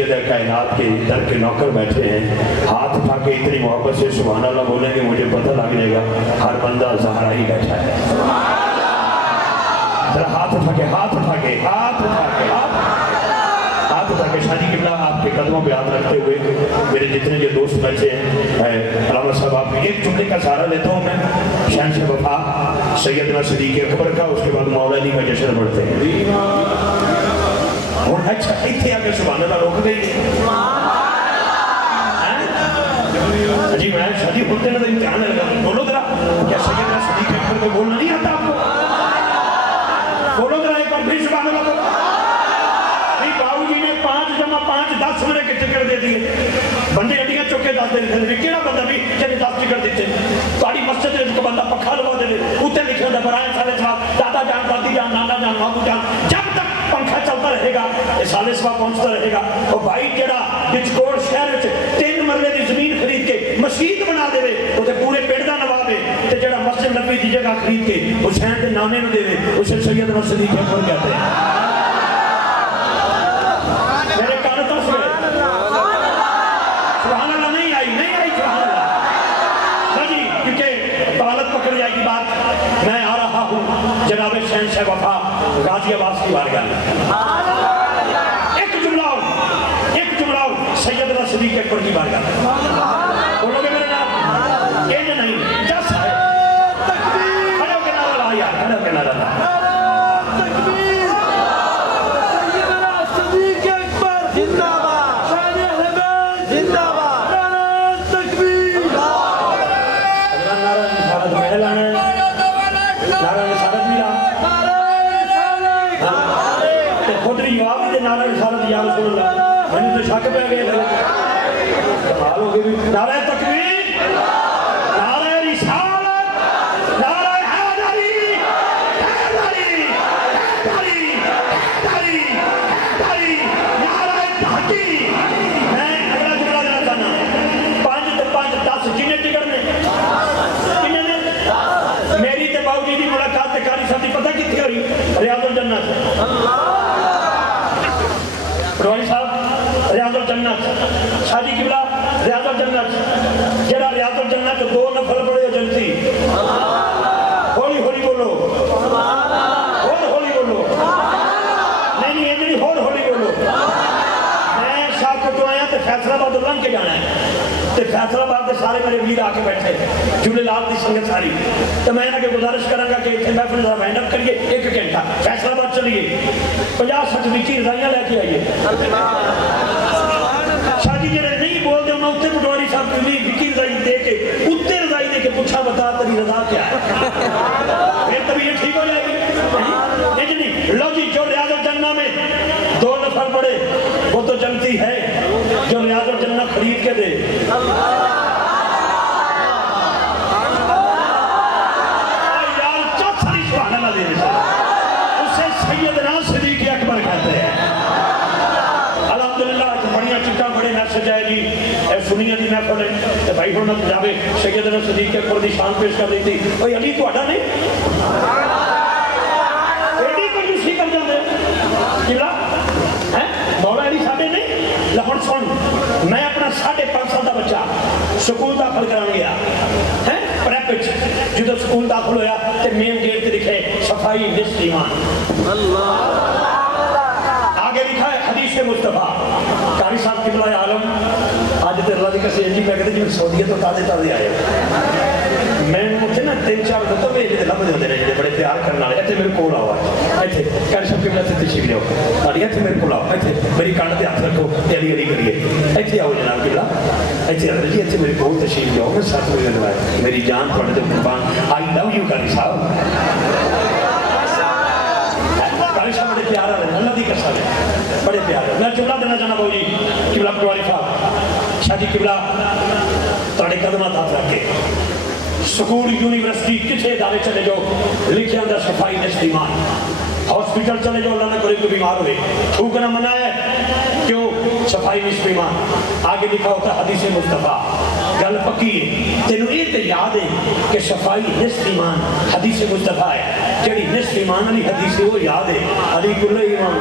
सैयद कायनात के दर के नौकर बैठे हैं, हाथ उठा के इतनी मोहब्बत से सुभान अल्लाह बोलेंगे, मुझे पता लग जाएगा हर बंदा ज़हरा ही बैठा है। जरा हाथ उठा के हाथ उठा के हाथ उठा के हाथ उठा के शादी किबला आपके कदमों पे हाथ रखते हुए मेरे जितने जो दोस्त बैठे हैं, अलामा साहब आप एक जुमले का सहारा लेता हूँ मैं, शहंशाह वफा सैयदना सिद्दीक़ अकबर का, उसके बाद मौला अली का जश्न बढ़ते हैं। और अच्छा इतने आगे सुभान अल्लाह रोक गई जी, मैं शादी होते ना तो इम्तिहान लगा, बोलो जरा क्या सैयदना सिद्दीक़ अकबर को बोलना नहीं आता आपको? बोलो जरा एक बार फिर सुभान अल्लाह बोलो। बाबूजी ने 5 जमा 5 10 महीने के टिकट दे दिए, बंदे अड्डियां चुके दस दे कि बंदा भी जिन्हें 10 टिकट दिते ताड़ी मस्जिद को बंदा पखा लगा दे, उत्ते लिखे होता बराए साले साहब दादा जान दादी जान नाना जान मामू जान, जब तक पंखा चलता रहेगा ये साले सवा पहुंचता रहेगा। और भाई जरा बिचकोड़ शहर 3 मरले की जमीन खरीद के मस्जिद बना दे, उसे पूरे पेड़ का नवाब है, जरा मस्जिद नबी की जगह खरीद के हुसैन के नाने में दे, उसे सैयदना सिद्दीक़ अकबर कहते हैं। जनाब शहंशाह वफा गाजियाबाद की बारगाह में एक जुमला सैयदना सिद्दीक़ अकबर की बारगाह में बोलोगे मेरे नाम ये नहीं जस है खड़े होके नारा ला यार, खड़े होके नारा ला। मैंने तो शक पै गए, कमाल हो गई। नारे तकबीर, नारे रिसालत, नारे हैदरी, हैदरी, हैदरी, हैदरी, हैदरी, नारे तहकीक। मैं अगला जुमला देना चाहना, 5 तो 5 10 कितने टिकट ने, कितने ने? मेरी ते बाबूजी की मुलाकात कारी साहब की पता कितनी हो रही? रियाजुल जन्नत। पटवारी साहब रियाजुल जन्नत, शादी किबला रियाजुल जन्नत, जरा रियाजुल जन्नत 2 नफल पड़े जलती, हौली हौली बोलो, हौली बोलो, नहीं इतनी हौली बोलो। मैं शाहकोट आया तो फैसलाबाद लंघ के जाना है, तो फैसलाबाद के सारे मेरे वीर आके बैठे झूलेलाल की संगत सारी, तो मैं आगे गुजारिश करांगा कि इतने महफिल का मेहनत करिए, 1 घंटा फैसलाबाद चलिए, 50-60 विकी रजाइयां लेके आइए। शादी जरे नहीं बोलते मैं उत्ते पटवारी साहब की विकी रजाई दे के उत्ते रजाई दे के पूछा बता तेरी रजा क्या है, फिर तबीयत ठीक हो जाएगी। नहीं लो जी, जो रियाजुल जन्नत में 2 नफर पड़े वो तो जलती है, जो रियाजुल जन्नत खरीद के दे। यार चौथी सुभान अल्लाह दे, उसे सैयदना सिद्दीक़ अकबर कहते हैं। अल्हम्दुलिल्लाह बड़िया चिट्टा बड़े मैसेज आए जी, सुनिया दी महफिल है भाई हम जावे सैयदना सिद्दीक़ अकबर की शान पेश कर दी थी। भाई अली तुहाडा नहीं एडी कंजूसी कर जाते किला है, मौला अली साडे नहीं। हुण सुन, मैं अपना 5.5 साल का बच्चा स्कूल दाखिल कराने गया है, प्रेप जो स्कूल दाखिल होया तो मेन गेट से लिखे सफाई निस्फ ईमान, आगे लिखा है हदीस मुस्तफा। कारी साहब किबला आलम आज तो अल्लाह की कसम जी मैं कहते जिवें सऊदीयत तो ताजे आए मैं उत्थे ना 3-4 दतवे जिहड़े लभदे होंदे ने जिहड़े बड़े प्यार करने वाले, इत्थे मेरे कोल आओ, इत्थे कारी साहब किबला ते तशरीफ लियो, ताड़ी इत्थे मेरे कोल आओ, इत्थे मेरी कंध ते हथ रखो, अली अली करिए, इत्थे आओ जनाब किबला, इत्थे आओ जी, इत्थे मेरे कोल तशरीफ लियो। मैं सच बोलण वाला मेरी जान तुहाडे ते कुर्बान, आई लव यू कारी साहब। कारी साहब बड़े प्यार वाले, अल्लाह की कसम है बड़े प्यार। मैं जुमला देना चाहना बाबू जी किबला पटवारी साहब, शादी किबला तुहाडे कदमां ते हथ रख के स्कूल यूनिवर्सिटी किसी इदारे चले जाओ, लिखे अंदर सफाई निस्फ ईमान। हॉस्पिटल चले जाओ, अल्लाह ना करे कोई बीमार हो, थूकना मना है, क्यों? सफाई निस्फ ईमान। आगे लिखा होता हदीस मुस्तफा, गल पक्की है, तेन ये तो याद है कि सफाई निस्फ ईमान हदीस मुस्तफा है, जी निस्फ ईमान वाली हदीस वो याद है, अली कुल्ले ईमान